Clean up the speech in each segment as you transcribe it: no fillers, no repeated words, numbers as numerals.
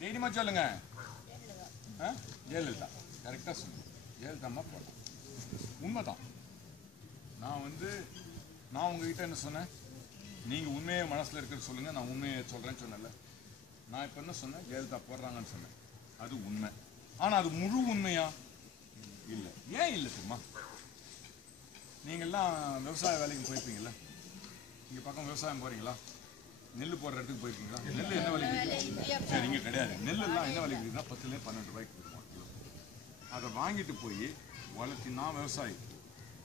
தைரியமா சொல்லுங்க. ஜெயலலிதா. கரெக்டா சொல்லுங்க. ஜெயலலிதா அம்மா போடலாம். உண்மைதான். நான் உங்ககிட்ட என்ன சொன்னேன்? நீங்க உண்மையை மனசுல இருக்கிறது சொல்லுங்க, நான் உண்மையை சொல்றேன்னு சொன்னேன்ல. நான் இப்ப என்ன சொன்னேன்? ஜெயலலிதா போடுறாங்கன்னு சொன்னேன். அது உண்மை. ஆனா அது முழு உண்மையா இல்ல. ஏன் இல்ல தெரியுமா? நீங்கெல்லாம் விவசாய வேலைக்கு போயிருப்பீங்களா? இங்க பக்கம் விவசாயம் போறீங்களா? நெல் போடுற இடத்துக்கு போயிருக்கீங்களா? நெல் என்ன விலைக்கு? சரி, இங்க கிடையாது. நெல் எல்லாம் என்ன விலைக்கு இருக்குன்னா 10 12 ரூபாய்க்கு இருக்கும் கிலோ. அதை வாங்கிட்டு போய் வளர்த்தி, நான் விவசாயி,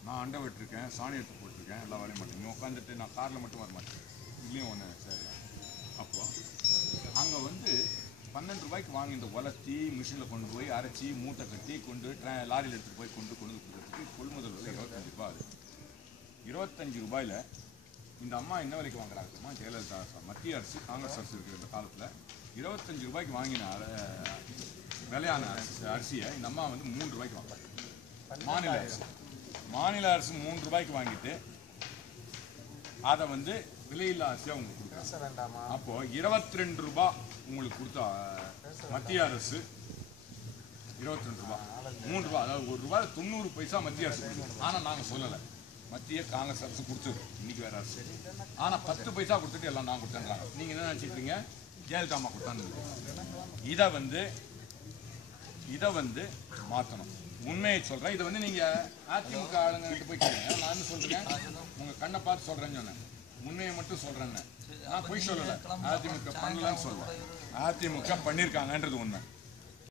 நான் அண்டை விட்டுருக்கேன், சாணி எடுத்து போட்டிருக்கேன், எல்லா வேலையும் மாட்டேன். இங்கே உட்காந்துட்டு நான் காரில் மட்டும் வர மாட்டேன், இதுலேயும் ஒன்று. சரி, அப்போ அங்கே 12 ரூபாய்க்கு வாங்கி இந்த வளர்த்தி மிஷினில் கொண்டு போய் அரைச்சி மூட்டை கட்டி கொண்டு லாரியில் எடுத்துகிட்டு போய் கொண்டு கொடுக்குறதுக்கு கொள்முதல் விலை 25 ரூபாய் ஆகுது. 25 ரூபாயில் இந்த அம்மா என்ன விலைக்கு வாங்குறாங்கம்மா? ஜெயலலிதா மத்திய அரசு, காங்கிரஸ் அரசு இருக்கிற இந்த காலத்தில் 25 ரூபாய்க்கு வாங்கின விலையான அரிசியை இந்த அம்மா 3 ரூபாய்க்கு வாங்குறாங்க. மாநில அரசு 3 ரூபாய்க்கு வாங்கிட்டு அதை விலையில்லா அரிசியாக உங்களுக்கு கொடுக்குறாங்க. அப்போ 22 ரூபாய் உங்களுக்கு கொடுத்தா மத்திய அரசு 22 ரூபாய், 3 ரூபாய், அதாவது 1 ரூபாய் 90 பைசா மத்திய அரசு. ஆனால் நாங்கள் சொல்லலை, மத்திய காங்கிரஸ் அரசு கொடுத்தது, இன்னைக்கு வேற அரசு. ஆனால் 10 பைசா கொடுத்துட்டு எல்லாம் நான் கொடுத்தேன்றாங்க. நீங்கள் என்ன நினச்சிக்கிறீங்க? ஜெயலலிதா அம்மா கொடுத்தான்னு. இதை மாற்றணும். உண்மையை சொல்கிறேன். இதை நீங்கள் அதிமுக ஆளுங்கிட்ட போய் கேளுங்க. நான் என்ன சொல்கிறேன்? உங்கள் கண்ணை பார்த்து சொல்கிறேன்னு சொன்னேன். உண்மையை மட்டும் சொல்கிறேன்னு நான் போய் சொல்லலை. அதிமுக பண்ணலன்னு சொல்ல, அதிமுக பண்ணியிருக்காங்கன்றது உண்மை.